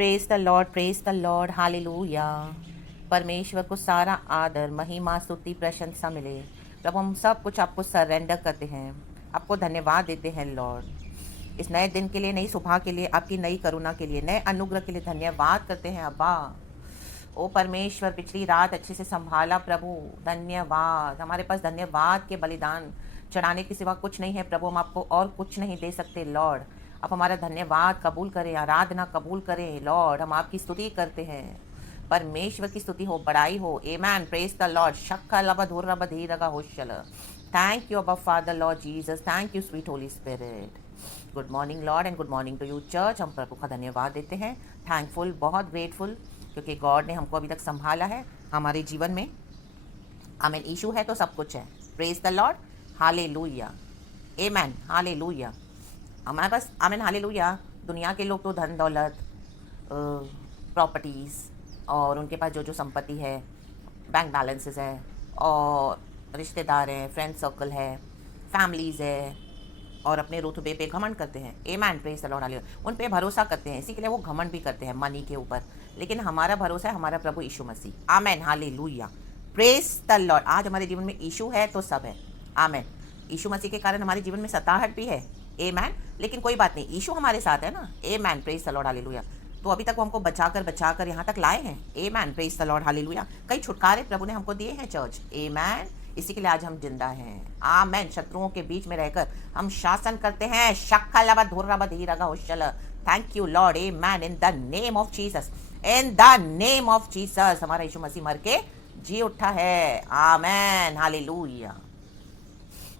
Praise the Lord, hallelujah. परमेश्वर को सारा आदर, महिमा, स्तुति, प्रशंसा मिले। प्रभु, हम सब कुछ आपको सरेंडर करते हैं, आपको धन्यवाद देते हैं लॉर्ड। इस नए दिन के लिए, नई सुबह के लिए, आपकी नई करुणा के लिए, नए अनुग्रह के लिए धन्यवाद करते हैं अब्बा। ओ परमेश्वर, पिछली रात अच्छे से संभाला प्रभु, धन्यवाद। हमारे पास धन्यवाद के बलिदान चढ़ाने के सिवा कुछ नहीं है प्रभु, हम आपको और कुछ नहीं दे सकते लॉर्ड। आप हमारा धन्यवाद कबूल करें, आराधना कबूल करें लॉर्ड। हम आपकी स्तुति करते हैं, परमेश्वर की स्तुति हो, बड़ाई हो। Amen, praise the Lord. शक्का लब धुर रब धीरगा होशल। Thank you Abba father Lord Jesus, thank you sweet Holy Spirit. Good morning Lord and good morning to you church. हम प्रभु का धन्यवाद देते हैं, थैंकफुल, बहुत ग्रेटफुल, क्योंकि गॉड ने हमको अभी तक संभाला है हमारे जीवन में। आमेन, यीशु है तो सब कुछ है। Praise the Lord, hallelujah, amen, hallelujah. हमारे पास, आमेन, हालेलुया। दुनिया के लोग तो धन दौलत, प्रॉपर्टीज़ और उनके पास जो जो संपत्ति है, बैंक बैलेंसेस है, और रिश्तेदार हैं, फ्रेंड सर्कल है, फैमिलीज़ है, और अपने रुतबे पे घमंड करते हैं। आमेन, प्रेज द लॉर्ड, हालेलुया। उन पे भरोसा करते हैं, इसी के लिए वो घमंड भी करते हैं मनी के ऊपर। लेकिन हमारा भरोसा है हमारा प्रभु यीशु मसीह। आमेन, हालेलुया, प्रेज द लॉर्ड। आज हमारे जीवन में यीशु है तो सब है। आमेन। यीशु मसीह के कारण हमारे जीवन में सताहट भी है। आमेन, लेकिन कोई बात नहीं, यीशु हमारे साथ है ना। आमेन, प्रेज द लॉर्ड, हालेलुया। तो अभी तक वो हमको बचाकर यहाँ तक लाए हैं। आमेन, प्रेज द लॉर्ड, हालेलुया। कई छुटकारे प्रभु ने हमको दिए हैं चर्च। आमेन, इसी के लिए आज हम जिंदा हैं। आमेन। शत्रुओं के बीच में रहकर हम शासन करते हैं। शक्का लबा धुर्रबा धीरगा होशल। Thank you Lord. Amen, in the name of Jesus, in the name of Jesus. हमारा यीशु मसीह मर के जी उठा है। Amen, hallelujah.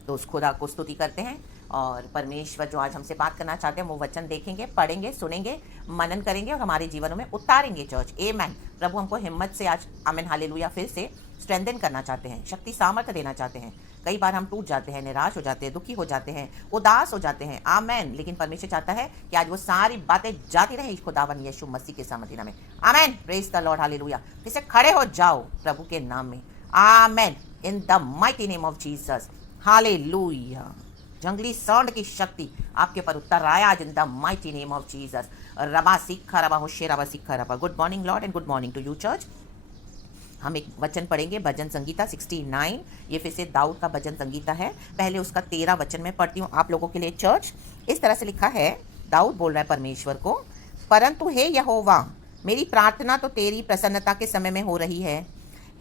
तो उस खुदा को स्तुति करते हैं, और परमेश्वर जो आज हमसे बात करना चाहते हैं वो वचन देखेंगे, पढ़ेंगे, सुनेंगे, मनन करेंगे और हमारे जीवनों में उतारेंगे चर्च। आमेन। प्रभु हमको हिम्मत से आज, आमेन, हालेलुया, फिर से स्ट्रेंथन करना चाहते हैं, शक्ति सामर्थ्य देना चाहते हैं। कई बार हम टूट जाते हैं, निराश हो जाते हैं, दुखी हो जाते हैं, उदास हो जाते हैं। आमेन। लेकिन परमेश्वर चाहता है कि आज वो सारी बातें जाती रहे खुदावन यीशु मसीह के सामर्थ्य में। Amen, praise the Lord, hallelujah. फिर से खड़े हो जाओ प्रभु के नाम में। Amen, in the mighty name of Jesus, hallelujah. जंगली सांड की शक्ति आपके पर उतर आया आज, in the mighty name of Jesus. रबा सीखा रबा होशे रबा सीखा रबा। Good morning Lord and good morning to you church. हम एक वचन पढ़ेंगे, भजन संगीता 69। ये फिर से दाऊद का भजन संगीता है। पहले उसका 13 वचन में पढ़ती हूँ आप लोगों के लिए चर्च। इस तरह से लिखा है, दाऊद बोल रहा है परमेश्वर को, परंतु हे यहोवा, मेरी प्रार्थना तो तेरी प्रसन्नता के समय में हो रही है।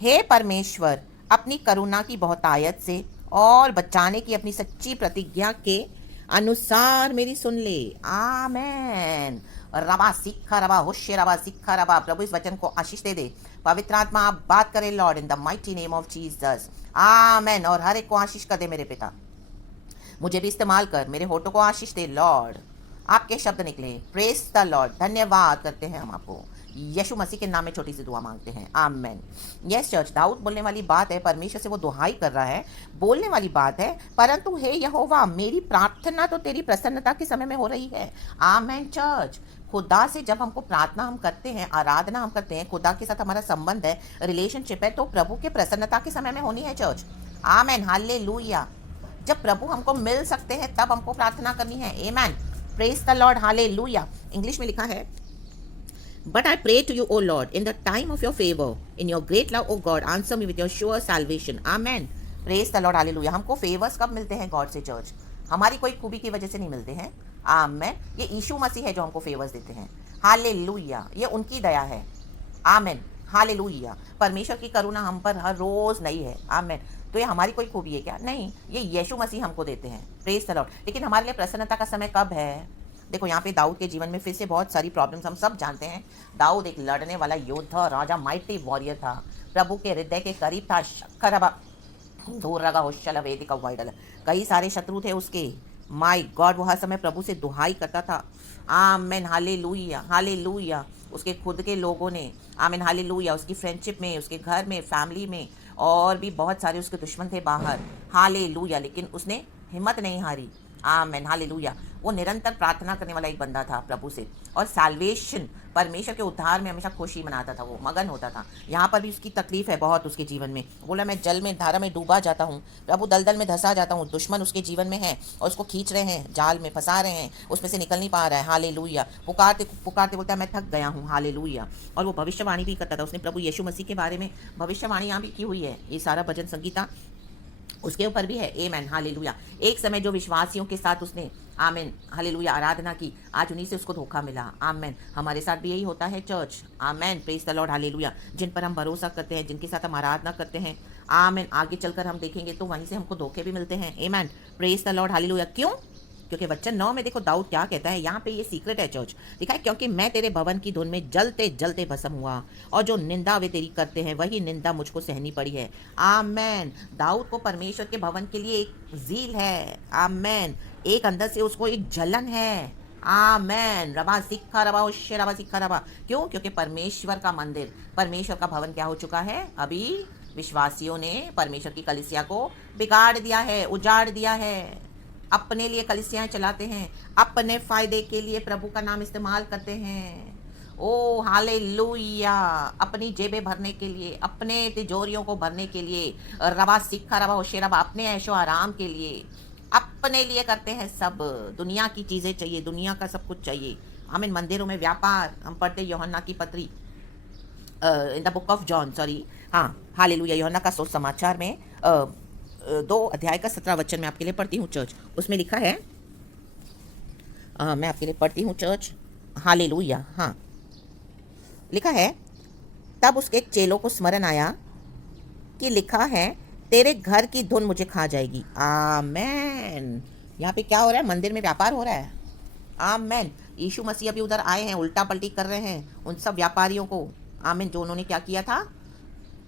हे परमेश्वर, अपनी करुणा की बहुतायत से और बचाने की अपनी सच्ची प्रतिज्ञा के अनुसार मेरी सुन ले। आमेन। रबा सीखा रबा होशे रबा सीखा रबा। प्रभु इस वचन को आशीष दे। पवित्र आत्मा आप बात करें Lord, in the mighty name of Jesus. Amen. और हर एक को आशीष कर दे मेरे पिता, मुझे भी इस्तेमाल कर, मेरे होठों को आशीष दे लॉर्ड। आपके शब्द निकले। Praise the Lord. धन्यवाद करते हैं हम आपको, यीशु मसीह के नाम में छोटी सी दुआ मांगते हैं। आमेन। यस चर्च, दाऊद बोलने वाली बात है, परमेश्वर से वो दुहाई कर रहा है, बोलने वाली बात है, परंतु हे यहोवा, मेरी प्रार्थना तो तेरी प्रसन्नता के समय में हो रही है। आमेन चर्च। खुदा से जब हमको प्रार्थना हम करते हैं, आराधना हम करते हैं, खुदा के साथ हमारा संबंध है, रिलेशनशिप है, तो प्रभु के प्रसन्नता के समय में होनी है चर्च। आमेन, हालेलुया। जब प्रभु हमको मिल सकते हैं तब हमको प्रार्थना करनी है। Amen, praise the Lord, hallelujah. English में लिखा है, But I pray to you, O Lord, in the time of your favor, in your great love, O God, answer me with your sure salvation. Amen. Praise the Lord, hallelujah. हमको favours कब मिलते हैं God से church? हमारी कोई खूबी की वजह से नहीं मिलते हैं। आमेन। ये यीशु मसीह है जो हमको फेवर्स देते हैं। हालेलुया। ये उनकी दया है। Amen, hallelujah. परमेश्वर की करुणा हम पर हर रोज नई है। आमेन। तो ये हमारी कोई खूबी है क्या? नहीं, ये यीशु मसीह हमको देते हैं। Praise the Lord. लेकिन हमारे लिए प्रसन्नता का समय कब है? देखो यहाँ पे दाऊद के जीवन में फिर से बहुत सारी प्रॉब्लम्स हम सब जानते हैं। दाऊद एक लड़ने वाला योद्धा, राजा, माइटी वॉरियर था, प्रभु के हृदय के करीब था। शक्करबा दूर रगा होशल वेदिका वाइडल। कई सारे शत्रु थे उसके। माय गॉड, वो हर समय प्रभु से दुहाई करता था। आमेन, हालेलुया, हालेलुया। उसके खुद के लोगों ने, आमेन, हालेलुया, उसकी फ्रेंडशिप में, उसके घर में, फैमिली में, और भी बहुत सारे उसके दुश्मन थे बाहर। हालेलुया। लेकिन उसने हिम्मत नहीं हारी। आमेन, हालेलुया। वो निरंतर प्रार्थना करने वाला एक बंदा था प्रभु से, और साल्वेशन, परमेश्वर के उद्धार में हमेशा खुशी मनाता था, वो मगन होता था। यहाँ पर भी उसकी तकलीफ है बहुत उसके जीवन में। बोला मैं जल में, धारा में डूबा जाता हूँ प्रभु, दलदल में धंसा जाता हूँ। दुश्मन उसके जीवन में है और उसको खींच रहे हैं, जाल में फंसा रहे हैं, उसमें से निकल नहीं पा रहा है। हालेलुया। पुकारते पुकारते बोलता है मैं थक गया हूँ। हालेलुया। और वो भविष्यवाणी भी करता था, उसने प्रभु यीशु मसीह के बारे में भविष्यवाणी यहाँ भी की हुई है। ये सारा भजन संगीता उसके ऊपर भी है। Amen, hallelujah. एक समय जो विश्वासियों के साथ उसने, आमेन, हालेलुया, आराधना की, आज उन्हीं से उसको धोखा मिला। आमेन। हमारे साथ भी यही होता है church. Amen, praise the Lord, hallelujah. जिन पर हम भरोसा करते हैं, जिनके साथ हम आराधना करते हैं, आमेन, आगे चलकर हम देखेंगे तो वहीं से हमको धोखे भी मिलते हैं। आमेन, प्रेज द लॉर्ड, हालेलुया। क्यों? क्योंकि वचन 9 में देखो दाऊद क्या कहता है, यहाँ पे ये सीक्रेट है चर्च, लिखा है क्योंकि मैं तेरे भवन की धुन में जलते जलते भस्म हुआ, और जो निंदा वे तेरी करते हैं वही निंदा मुझको सहनी पड़ी है। आमेन। दाऊद को परमेश्वर के भवन के लिए एक जील है। आमेन। एक अंदर से उसको एक जलन है। आमेन। रबा सिक्खा रबा उश्य रबा सिक्खा रबा। क्यों? क्योंकि परमेश्वर का मंदिर, परमेश्वर का भवन क्या हो चुका है? अभी विश्वासियों ने परमेश्वर की कलीसिया को बिगाड़ दिया है, उजाड़ दिया है। अपने लिए कलीसियाएं चलाते हैं, अपने फायदे के लिए प्रभु का नाम इस्तेमाल करते हैं। ओ हालेलुया। अपनी जेबें भरने के लिए, अपने तिजोरियों को भरने के लिए, रवा सिक्खा रवा होशे रवा, अपने ऐशो आराम के लिए, अपने लिए करते हैं सब। दुनिया की चीज़ें चाहिए, दुनिया का सब कुछ चाहिए। हम इन मंदिरों में व्यापार, हम पढ़ते यूहन्ना की पत्री, in the book of John, sorry, हाँ, हालेलुया, यूहन्ना का सुसमाचार में 2 अध्याय का 17 वचन में आपके लिए पढ़ती हूँ चर्च। उसमें लिखा है, मैं आपके लिए पढ़ती हूँ चर्च, हालेलुया। हाँ, लिखा है, तब उसके एक चेलों को स्मरण आया कि लिखा है तेरे घर की धुन मुझे खा जाएगी। आमेन। यहाँ पे क्या हो रहा है? मंदिर में व्यापार हो रहा है। आमेन। यीशु मसीह अभी उधर आए हैं, उल्टा पलटी कर रहे हैं उन सब व्यापारियों को। आमेन। जो उन्होंने क्या किया था,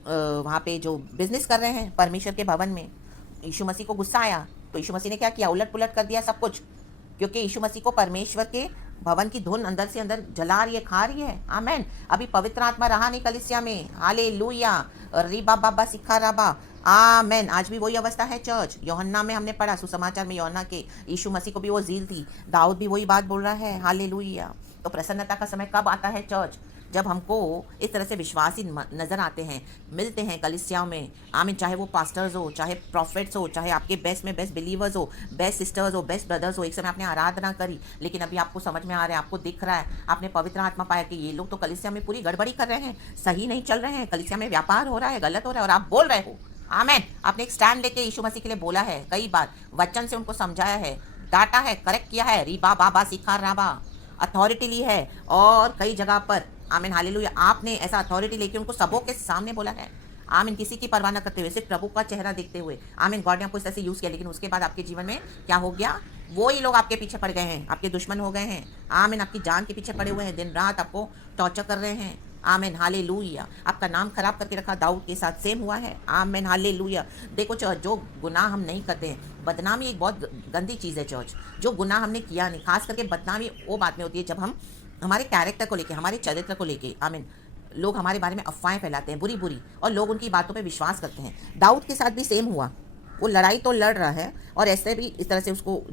वहाँ पे जो बिजनेस कर रहे हैं परमेश्वर के भवन में, यीशु मसीह को गुस्सा आया तो यीशु मसीह ने क्या किया? उलट पुलट कर दिया सब कुछ, क्योंकि यीशु मसीह को परमेश्वर के भवन की धुन अंदर से अंदर जला रही है, खा रही है। आमेन। अभी पवित्र आत्मा रहा नहीं कलीसिया में। हालेलुया। रीबा बाबा सिखा राबा। आमेन। आज भी वही अवस्था है चर्च। यूहन्ना में हमने पढ़ा, सुसमाचार में यूहन्ना के, यीशु मसीह को भी वो जील थी। दाऊद भी वही बात बोल रहा है। हालेलुया। तो प्रसन्नता का समय कब आता है चर्च? जब हमको इस तरह से विश्वासी नज़र आते हैं, मिलते हैं कलीसियाओं में। आमीन। चाहे वो पास्टर्स हो, चाहे प्रॉफिट्स हो, चाहे आपके बेस्ट में बेस्ट बिलीवर्स हो, बेस्ट सिस्टर्स हो, बेस्ट ब्रदर्स हो। एक समय आपने आराधना करी, लेकिन अभी आपको समझ में आ रहा है, आपको दिख रहा है, आपने पवित्र आत्मा पाया कि ये लोग तो कलीसिया में पूरी गड़बड़ी कर रहे हैं, सही नहीं चल रहे हैं, कलीसिया में व्यापार हो रहा है, गलत हो रहा है, और आप बोल रहे हो। आमीन। आपने एक स्टैंड लेके यीशु मसीह के लिए बोला है, कई बार वचन से उनको समझाया है, डांटा है, करेक्ट किया है। रीबा बाबा सिखा राबा, अथॉरिटी ली है। और कई जगह पर, आमीन, हालेलुया, आपने ऐसा अथॉरिटी लेके उनको सबों के सामने बोला है। आमीन। किसी की परवाह न करते हुए, सिर्फ प्रभु का चेहरा देखते हुए। आमीन। गॉड ने आपको इस तरह से यूज़ किया, लेकिन उसके बाद आपके जीवन में क्या हो गया? वो ही लोग आपके पीछे पड़ गए हैं, आपके दुश्मन हो गए हैं। आमीन। आपकी जान के पीछे पड़े हुए हैं, दिन रात आपको टॉर्चर कर रहे हैं। आमीन, हालेलुया। आपका नाम खराब करके रखा। दाऊद के साथ सेम हुआ है। आमीन, हालेलुया। देखो चर्च, जो गुनाह हम नहीं करते हैं, बदनामी एक बहुत गंदी चीज़ है चर्च। जो गुनाह हमने किया नहीं, खास करके बदनामी वो बात में होती है जब हम हमारे कैरेक्टर को लेके, हमारे चरित्र को लेके, आमीन, लोग हमारे बारे में अफवाहें फैलाते हैं बुरी बुरी, और लोग उनकी बातों पे विश्वास करते हैं। दाऊद के साथ भी सेम हुआ। वो लड़ाई तो लड़ रहा है, और ऐसे भी इस तरह से उसको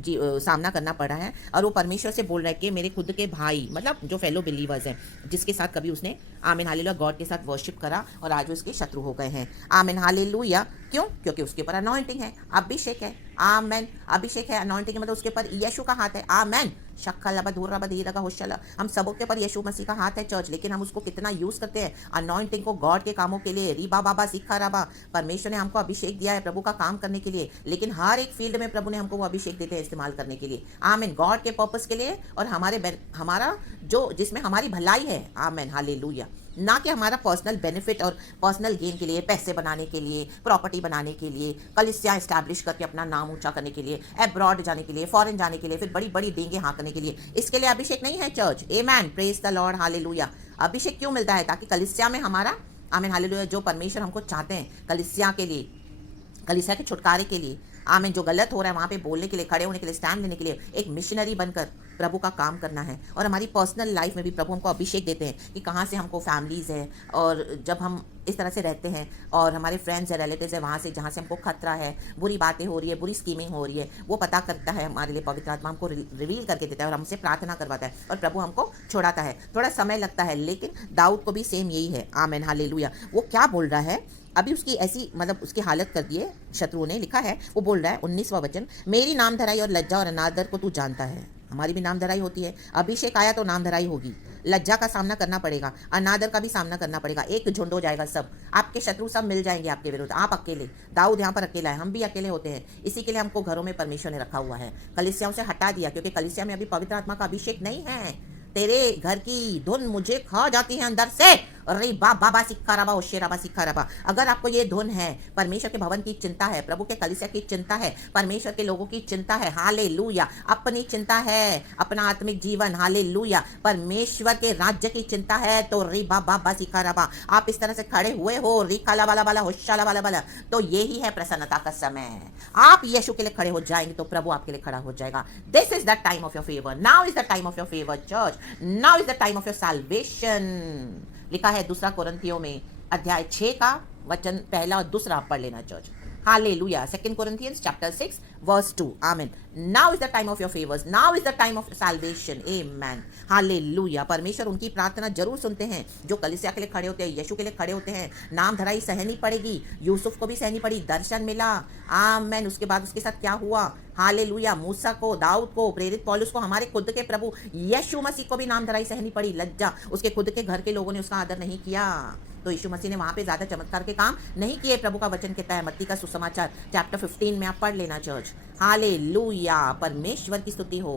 सामना करना पड़ रहा है, और वो परमेश्वर से बोल रहा है कि मेरे खुद के भाई, मतलब जो फेलो बिलीवर्स हैं, जिसके साथ कभी उसने, आमीन, हालेलुया, गॉड के साथ वर्शिप करा, और आज वो उसके शत्रु हो गए हैं। आमीन, हालेलुया। क्यों? क्योंकि उसके ऊपर अनॉइंटिंग है, अभिषेक है। आमीन। अभिषेक है, अनॉइंटिंग मतलब उसके ऊपर यीशु का हाथ है। आमीन। हम सबों के ऊपर यीशु मसीह का हाथ है चर्च, लेकिन हम उसको कितना यूज़ करते हैं अनॉइंटिंग को गॉड के कामों के लिए। रीबा बाबा सिखा राबा। परमेश्वर ने हमको अभिषेक दिया है प्रभु का काम करने के लिए, लेकिन हर एक फील्ड में प्रभु ने हमको वो अभिषेक देते हैं इस्तेमाल करने के लिए। आमीन। गॉड के पर्पस के लिए, और हमारा जो जिसमें हमारी भलाई है। आमीन, हालेलुया। ना कि हमारा पर्सनल बेनिफिट और पर्सनल गेन के लिए, पैसे बनाने के लिए, प्रॉपर्टी बनाने के लिए, कलीसिया इस्टेब्लिश करके अपना नाम ऊंचा करने के लिए, अब्रॉड जाने के लिए, फॉरेन जाने के लिए, फिर बड़ी बड़ी डेंगे हाँकने के लिए। इसके लिए अभिषेक नहीं है church. Amen, praise the Lord, hallelujah. अभिषेक क्यों मिलता है? ताकि कलीसिया में हमारा, आमीन, हालेलुया, जो परमेश्वर हमको चाहते हैं कलीसिया के लिए, कलीसिया के छुटकारे के लिए, आमीन। जो गलत हो रहा है वहाँ पे बोलने के लिए, खड़े होने के लिए, स्टैंड लेने के लिए, एक मिशनरी बनकर प्रभु का काम करना है। और हमारी पर्सनल लाइफ में भी प्रभु हमको अभिषेक देते हैं कि कहाँ से हमको फैमिलीज़ है, और जब हम इस तरह से रहते हैं और हमारे फ्रेंड्स है, रिलेटिव्स है, वहाँ से जहाँ से हमको खतरा है, बुरी बातें हो रही है, बुरी स्कीमिंग हो रही है, वो पता करता है हमारे लिए। पवित्र आत्मा हमको रिवील करके देता है और हमसे प्रार्थना करवाता है और प्रभु हमको छुड़ाता है। थोड़ा समय लगता है, लेकिन दाऊद को भी सेम यही है। आमीन, हालेलुया। वो क्या बोल रहा है अभी, उसकी ऐसी मतलब उसकी हालत कर दी है शत्रुओं ने। लिखा है, वो बोल रहा है 19वां वचन, मेरी नाम धराई और लज्जा और अनादर को तू जानता है। हमारी भी नाम धराई होती है। अभिषेक आया तो नाम धराई होगी, लज्जा का सामना करना पड़ेगा, अनादर का भी सामना करना पड़ेगा। एक झुंड हो जाएगा, सब आपके शत्रु सब मिल जाएंगे आपके विरुद्ध। आप अकेले, दाऊद यहाँ पर अकेला है, हम भी अकेले होते हैं। इसी के लिए हमको घरों में परमेश्वर ने रखा हुआ है। कलीसियाओं से हटा दिया, क्योंकि कलीसिया में अभी पवित्र आत्मा का अभिषेक नहीं है। तेरे घर की धुन मुझे खा जाती है अंदर से। अरे बाबा सिक्का रबा, होशे रबा, सिक्का रबा। अगर आपको ये धुन है, परमेश्वर के भवन की चिंता है, प्रभु के कलीसिया की चिंता है, परमेश्वर के लोगों की चिंता है, हालेलुया। अपनी चिंता है, अपना आत्मिक जीवन, हालेलुया, परमेश्वर के राज्य की चिंता है, तो री बाबा सिक्का रबा, आप इस तरह से खड़े हुए हो, री काला वाला वाला, होशाला वाला वाला, तो यही है प्रसन्नता का समय। आप यीशु के लिए खड़े हो जाएंगे तो प्रभु आपके लिए खड़ा हो जाएगा। This is the time of your favour, now is the time of your favour church, now is the time of your salvation. लिखा है 2 कोरिन्थियों में अध्याय 6 का वचन पहला और दूसरा आप पढ़ लेना church. Hallelujah. 2 Corinthians chapter 6 verse 2. Amen. Now is the time of your favors. Now is the time of salvation. Amen. Hallelujah. परमेश्वर उनकी प्रार्थना जरूर सुनते हैं जो कलीसिया के लिए खड़े होते हैं, यीशु के लिए खड़े होते हैं। नाम धराई सहनी पड़ेगी, यूसुफ को भी सहनी पड़ी, दर्शन मिला। आमेन। उसके बाद उसके साथ क्या हुआ? हालेलुया। मूसा को, दाऊद को, प्रेरित पौलुस को, हमारे खुद के प्रभु यीशु मसीह को भी नाम धराई सहनी पड़ी, लज्जा। उसके खुद के घर के लोगों ने उसका आदर नहीं किया, तो यीशु मसीह ने वहां पे ज्यादा चमत्कार के काम नहीं किए। प्रभु का वचन कहता है, मत्ती का सुसमाचार चैप्टर 15 में आप पढ़ लेना चर्च। हालेलुया। परमेश्वर की स्तुति हो।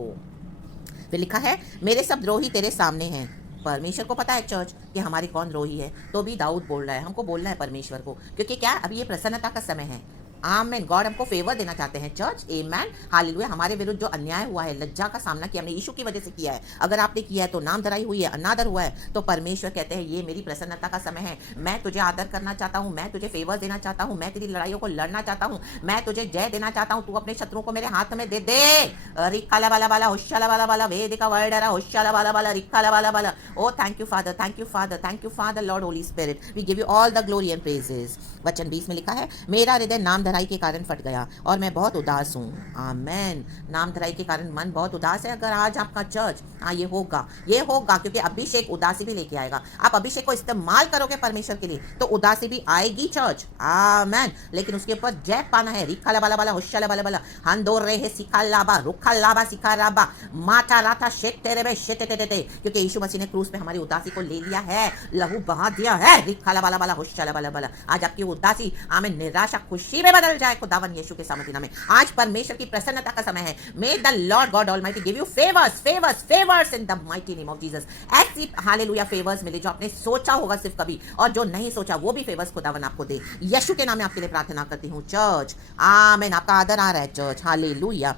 फिर लिखा है, मेरे सब द्रोही तेरे सामने हैं। परमेश्वर को पता है चर्च कि हमारी कौन द्रोही है, तो भी दाऊद बोल रहा है, हमको बोलना है परमेश्वर को, क्योंकि क्या अभी ये प्रसन्नता का समय है। आमेन। गॉड हमको फेवर देना चाहते हैं चर्च। आमेन। हालेलुया। हमारे विरुद्ध जो अन्याय हुआ है, लज्जा का सामना किया हमने, यीशु की वजह से किया है। अगर आपने किया है तो नाम धराई हुई है, अनादर हुआ है, तो परमेश्वर कहते हैं ये मेरी प्रसन्नता का समय है। मैं तुझे आदर करना चाहता हूँ, मैं तुझे फेवर देना चाहता हूँ, मैं तेरी लड़ाइयों को लड़ना चाहता हूँ, मैं तुझे जय देना चाहता हूँ। तू अपने शत्रुओं को मेरे हाथ में दे दे। रिक्काला वाला वाला, होशाला वाला वाला, वेद का वर्ड है, होशाला वाला वाला, रिक्काला वाला वाला। Oh thank you Father, thank you Father, thank you Father, Lord Holy Spirit, we give you all the glory and praises. वचन 20 में लिखा है, मेरा हृदय नाम धराई के कारण फट गया और मैं बहुत उदास हूँ। आमेन। नाम धराई के कारण मन बहुत उदास है। अगर आज आपका चर्च, हाँ ये होगा, क्योंकि अभिषेक उदासी भी लेके आएगा। आप अभिषेक को इस्तेमाल करोगे परमेश्वर के लिए तो उदासी भी आएगी चर्च। आमेन। लेकिन उसके ऊपर जय पाना है। रिखा लाबा लाबा, होशाला बाला बाला, हंदोर रहे सिखा लाबा, रुखा लाबा सिखा राबा, माथा राथा शेट तेरे बे शेट टे, क्योंकि यीशु मसीह ने क्रूस पे हमारी उदासी को ले लिया है, लहू बहा दिया है। रिखा लाबा लाबा, होशाला बाला बाला। आज आपकी उदासी, आमेन, निराशा खुशी में बदल जाए खुदावन यीशु के सामर्थ्य में। आज परमेश्वर की प्रसन्नता का समय है। मे the Lord God almighty give you favours, favours, favours in the mighty name of Jesus. ऐसी हालेलुया फेवर्स मिले जो आपने सोचा होगा सिर्फ कभी, और जो नहीं सोचा वो भी फेवर्स खुदावन आपको दे। यीशु के नाम में आपके लिए प्रार्थना करती हूँ चर्च। आमीन। आपका आदर आ रहा है चर्च। हालेलुया।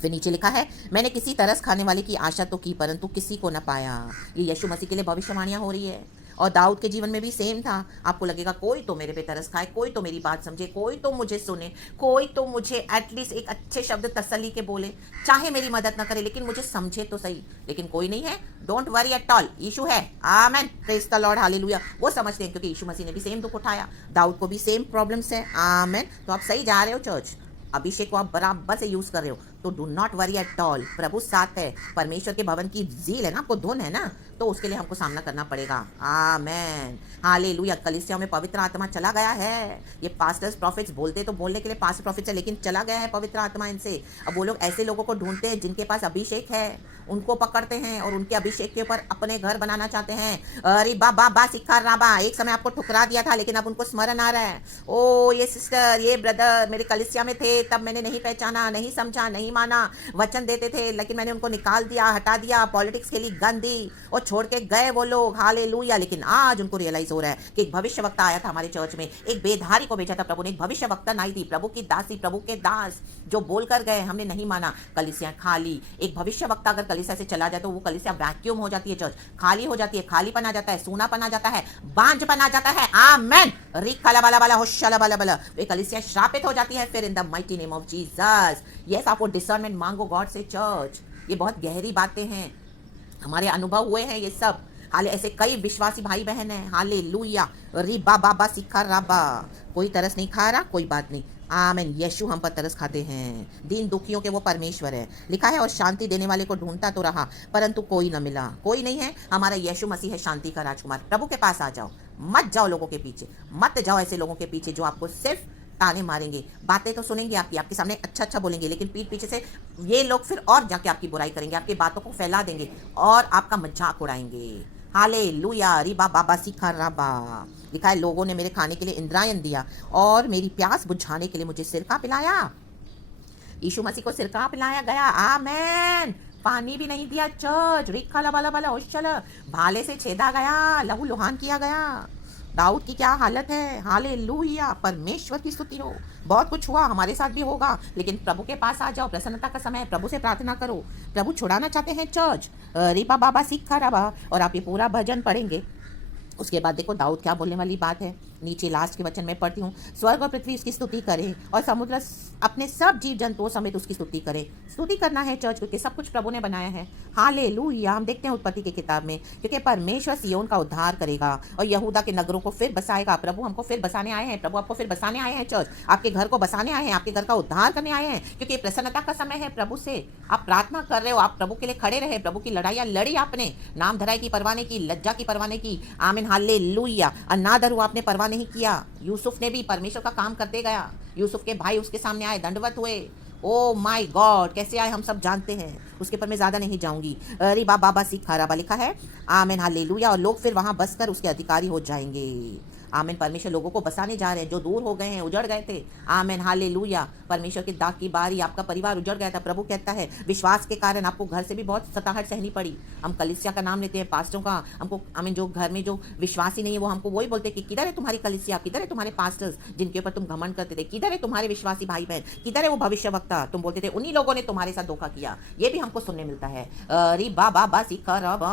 फिर नीचे लिखा है, मैंने किसी तरस खाने वाले की आशा तो की परंतु किसी को न पाया। ये यीशु मसीह के लिए भविष्यवाणियां हो रही है। और दाऊद के जीवन में भी सेम था। आपको लगेगा कोई तो मेरे पे तरस खाए, कोई तो मेरी बात समझे, कोई तो मुझे सुने, कोई तो मुझे एटलीस्ट एक अच्छे शब्द तसल्ली के बोले, चाहे मेरी मदद ना करे लेकिन मुझे समझे तो सही। लेकिन कोई नहीं है। Don't worry at all, Yeshu है। Amen. Praise the Lord. Hallelujah. वो समझते हैं क्योंकि यीशु मसीह ने भी सेम दुख उठाया, दाऊद को भी सेम प्रॉब्लम्स है। आमेन। तो आप सही जा रहे हो चर्च। अभिषेक को आप बराबर से यूज कर रहे हो, तो do not worry at all. प्रभु साथ है। परमेश्वर के भवन की जील है ना, आपको धुन है ना, तो उसके लिए हमको सामना करना पड़ेगा। आमेन। हालेलुया। कलीसिया में पवित्र आत्मा चला गया है। ये पास्टर्स प्रॉफिट्स बोलते तो बोलने के लिए पास्टर प्रॉफिट्स है, लेकिन चला गया है पवित्र आत्मा इनसे। अब वो लोग ऐसे लोगों को ढूंढते हैं जिनके पास अभिषेक है, उनको पकड़ते हैं और उनके अभिषेक के ऊपर अपने घर बनाना चाहते हैं। अरे बाबा बा सिखा राबा, एक समय आपको ठुकरा दिया था लेकिन अब उनको स्मरण आ रहा है। ओ ये सिस्टर, ये ब्रदर मेरे कलीसिया में थे, तब मैंने नहीं पहचाना, नहीं समझा, नहीं माना। वचन देते थे लेकिन मैंने उनको निकाल दिया, हटा दिया, पॉलिटिक्स के लिए गन दी और छोड़ के गए वो लोग। हालेलुया। लेकिन आज उनको रियलाइज हो रहा है कि एक भविष्यवक्ता आया था हमारे चर्च में, एक बेधारी को भेजा था प्रभु ने, एक भविष्यवक्ता आई थी, प्रभु की दासी, प्रभु के दास, जो बोलकर गए, हमने नहीं माना। कलीसिया खाली। एक भविष्यवक्ता अगर कलीसिया से चला जाए तो वो कलीसिया वैक्यूम हो जाती है चर्च, खाली हो जाती है, खालीपन आ जाता है, सूनापन आ जाता है, बांझपन आ जाता है। आमेन। रिकाला बाला बाला होशाला बाला बाला, वे कलीसिया श्रापित हो जाती है फिर इन the mighty name of Jesus. Yes, आपको डिसर्नमेंट मांगो गॉड से चर्च। ये बहुत गहरी बातें हैं, हमारे अनुभव हुए हैं ये सब। हाले ऐसे कई विश्वासी भाई बहन हैं। हालेलुया। रिबा बाबा सिखा राबा। कोई तरस नहीं खा रहा, कोई बात नहीं। आमीन। यीशु हम पर तरस खाते हैं। दीन दुखियों के वो परमेश्वर है, लिखा है, और शांति देने वाले को ढूंढता तो रहा परंतु कोई न मिला। कोई नहीं है, हमारा यीशु मसीह है शांति का राजकुमार। प्रभु के पास आ जाओ, मत जाओ लोगों के पीछे, मत जाओ ऐसे लोगों के पीछे जो आपको सिर्फ ताने मारेंगे। बातें तो सुनेंगे आपके सामने अच्छा अच्छा बोलेंगे, लेकिन पीठ पीछे से ये लोग फिर और जाके आपकी बुराई करेंगे, आपकी बातों को फैला देंगे और आपका मजाक उड़ाएंगे। हालेलुया। रिबा बाबा सिखा राबा। लिखा है, लोगों ने मेरे खाने के लिए इंद्रायन दिया और मेरी प्यास बुझाने के लिए मुझे सिरका पिलाया। यीशु मसीह को सिरका पिलाया गया। आमेन। पानी भी नहीं दिया चर्च। रिखा ला बाला बाला होशला, भाले से छेदा गया, लहू लुहान किया गया। दाऊद की क्या हालत है। हालेलुया। परमेश्वर की स्तुति हो। बहुत कुछ हुआ, हमारे साथ भी होगा, लेकिन प्रभु के पास आ जाओ। प्रसन्नता का समय है, प्रभु से प्रार्थना करो। प्रभु छुड़ाना चाहते हैं चर्च। रिपा बाबा सीखा रबा। और आप ये पूरा भजन पढ़ेंगे। उसके बाद देखो दाऊद क्या बोलने वाली बात है। नीचे लास्ट के वचन में पढ़ती हूँ, स्वर्ग और पृथ्वी उसकी स्तुति करे और समुद्र अपने सब जीव जंतुओं समेत उसकी स्तुति करे। स्तुति करना है चर्च, क्योंकि सब कुछ प्रभु ने बनाया है। हालेलुया। हम देखते हैं उत्पत्ति की किताब में, क्योंकि परमेश्वर सियोन का उद्धार करेगा और यहूदा के नगरों को फिर बसाएगा। प्रभु हमको फिर बसाने आए हैं, प्रभु आपको फिर बसाने आए हैं चर्च। आपके घर को बसाने आए हैं, आपके घर का उद्धार करने आए हैं, क्योंकि प्रसन्नता का समय है प्रभु से। आप प्रार्थना कर रहे हो, आप प्रभु के लिए खड़े रहे, प्रभु की लड़ाइयाँ लड़ी आपने, नाम धराई की परवाह नहीं की, लज्जा की परवाह नहीं की। आमीन। हालेलुया। अनादर हुआ आपने परवाह नहीं किया। यूसुफ ने भी परमेश्वर का काम करते गया। यूसुफ के भाई उसके सामने आए, दंडवत हुए। ओ माय गॉड, कैसे आए हम सब जानते हैं, उसके पर मैं ज्यादा नहीं जाऊंगी। अरे बाबा सीखा रबा। लिखा है, आमीन। हालेलुया। और लोग फिर वहां बसकर उसके अधिकारी हो जाएंगे। आमीन। परमेश्वर लोगों को बसाने जा रहे हैं जो दूर हो गए हैं, उजड़ गए थे। आमीन। हालेलुया। परमेश्वर की दाग की बारी, आपका परिवार उजड़ गया था। प्रभु कहता है, विश्वास के कारण आपको घर से भी बहुत सताहट सहनी पड़ी। हम कलीसिया का नाम लेते हैं, पास्टरों का, हमको आमीन, जो घर में जो विश्वासी नहीं है वो हमको वही बोलते हैं कि किधर है तुम्हारी कलीसिया, किधर है तुम्हारे पास्टर्स जिनके ऊपर तुम घमंड करते थे, किधर है तुम्हारे विश्वासी भाई बहन, किधर है वो भविष्यवक्ता, तुम बोलते थे उन्हीं लोगों ने तुम्हारे साथ धोखा किया। ये भी हमको सुनने मिलता है। अरे बाबा सीखा रबा।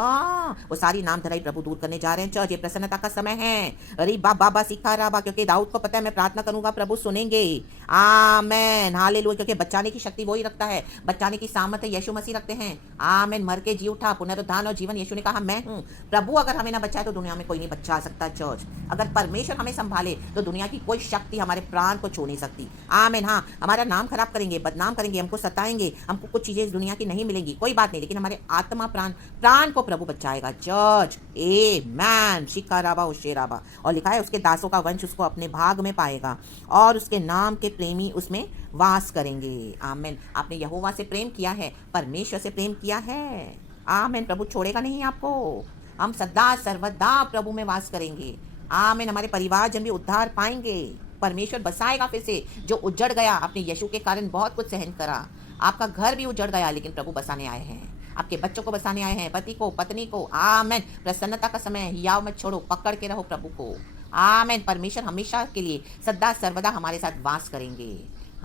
वो सारी नाम धराई प्रभु दूर करने जा रहे हैं चर्च। ये प्रसन्नता का समय है। अरे बाबा सीखा रबा। क्योंकि दाऊद को पता है मैं प्रार्थना करूंगा प्रभु सुनेंगे। आमीन। हालेलुया। क्योंकि बचाने की शक्ति वही रखता है, बचाने की सामर्थ यीशु मसीह रखते हैं। आमीन। मर के जी उठा, पुनरुत्थान और जीवन यीशु ने कहा मैं हूं। प्रभु अगर हमें ना बचाए तो दुनिया में कोई नहीं बचा सकता चर्च। अगर परमेश्वर हमें संभाले तो दुनिया की कोई शक्ति हमारे प्राण को छू नहीं सकती। आमीन। हाँ, हमारा नाम खराब करेंगे, बदनाम करेंगे, हमको सताएंगे, हमको कुछ चीजें इस दुनिया की नहीं मिलेंगी, कोई बात नहीं, लेकिन हमारे आत्मा प्राण को प्रभु बचाएगा चर्च। आमीन। शिकाराबा उशेराबा। और लिखा है, उसके दासों का वंश उसको अपने भाग में पाएगा और उसके नाम के प्रेमी उसमें वास करेंगे। आमीन। आपने यहोवा से प्रेम किया है, परमेश्वर से प्रेम किया है। आमीन। प्रभु छोड़ेगा नहीं आपको। हम सदा सर्वदा प्रभु में वास करेंगे। आमीन। हमारे परिवार जन भी उद्धार पाएंगे। परमेश्वर बसाएगा फिर से। जो उजड़ गया, आपने यीशु के कारण बहुत कुछ सहन करा, आपका घर भी उजड़ गया, लेकिन प्रभु बसाने आए हैं। आपके बच्चों को बसाने आए हैं, पति को, पत्नी को। आमीन। प्रसन्नता का समय है, हियाव मत छोड़ो, पकड़ के रहो प्रभु को। आमीन। परमेश्वर हमेशा के लिए सदा सर्वदा हमारे साथ वास करेंगे।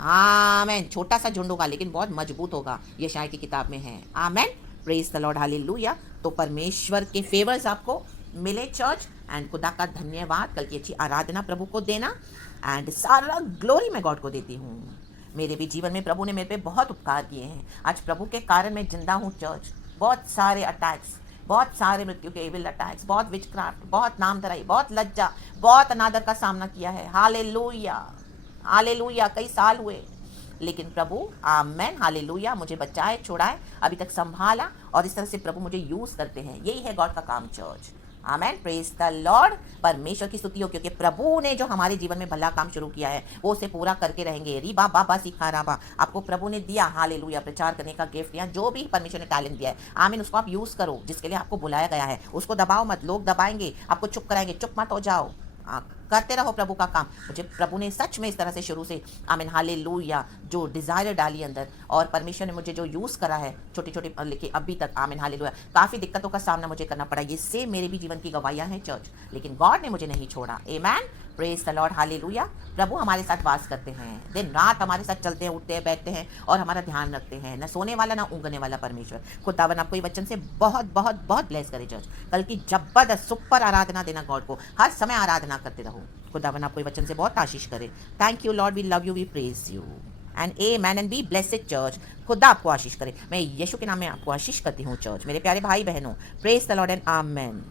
आमीन। छोटा सा झुंड होगा लेकिन बहुत मजबूत होगा, यशायाह की किताब में है। आमीन। Praise the Lord. हालेलुया। तो परमेश्वर के फेवर्स आपको मिले चर्च, एंड खुदा का धन्यवाद। कल की अच्छी आराधना प्रभु को देना, एंड सारा ग्लोरी मैं गॉड को देती हूँ। मेरे भी जीवन में प्रभु ने मेरे पे बहुत उपकार किए हैं। आज प्रभु के कारण मैं जिंदा हूँ चर्च। बहुत सारे अटैक्स, बहुत सारे मृत्यु के एविल अटैक्स, बहुत विचक्राफ्ट, बहुत नाम धराई, बहुत लज्जा, बहुत अनादर का सामना किया है। हालेलुया। हालेलुया। कई साल हुए, लेकिन प्रभु आमेन हालेलुया मुझे बचाए, छुड़ाए, अभी तक संभाला, और इस तरह से प्रभु मुझे यूज करते हैं। यही है गॉड का काम church. Amen. Praise the Lord. परमेश्वर की स्तुति हो, क्योंकि प्रभु ने जो हमारे जीवन में भला काम शुरू किया है वो उसे पूरा करके रहेंगे। रीबा बाबा सीखा राबा। आपको प्रभु ने दिया, हालेलुया, प्रचार करने का गिफ्ट, या जो भी परमेश्वर ने टैलेंट दिया है, आमीन, उसको आप यूज करो। जिसके लिए आपको बुलाया गया है उसको दबाओ मत। लोग दबाएंगे, आपको चुप कराएंगे, चुप मत हो जाओ। करते रहो प्रभु का काम। मुझे प्रभु ने सच में इस तरह से शुरू से आमीन हालेलुया जो डिजायर डाली अंदर, और परमेश्वर ने मुझे जो यूज करा है छोटी छोटी लेके अभी तक, आमीन हालेलुया, काफी दिक्कतों का सामना मुझे करना पड़ा। ये सेम मेरे भी जीवन की गवाहियां हैं चर्च, लेकिन गॉड ने मुझे नहीं छोड़ा। आमीन। Praise the Lord, hallelujah. प्रभु हमारे साथ वास करते हैं, दिन रात हमारे साथ चलते हैं, उठते हैं, बैठते हैं और हमारा ध्यान रखते हैं। न सोने वाला ना ऊँघने वाला परमेश्वर। खुदावन आपको ये वचन से बहुत बहुत बहुत ब्लेस करे चर्च। कल की जबरदस्त सुपर आराधना देना गॉड को, हर समय आराधना करते रहो। खुदावन आपको ये वचन से बहुत आशीष करे। Thank you Lord, we love you, we praise you and amen and be blessed church. खुदा आपको आशीष करे। मैं यीशु के नाम में आपको आशीष करती हूँ चर्च, मेरे प्यारे भाई बहनों। Praise the Lord and amen.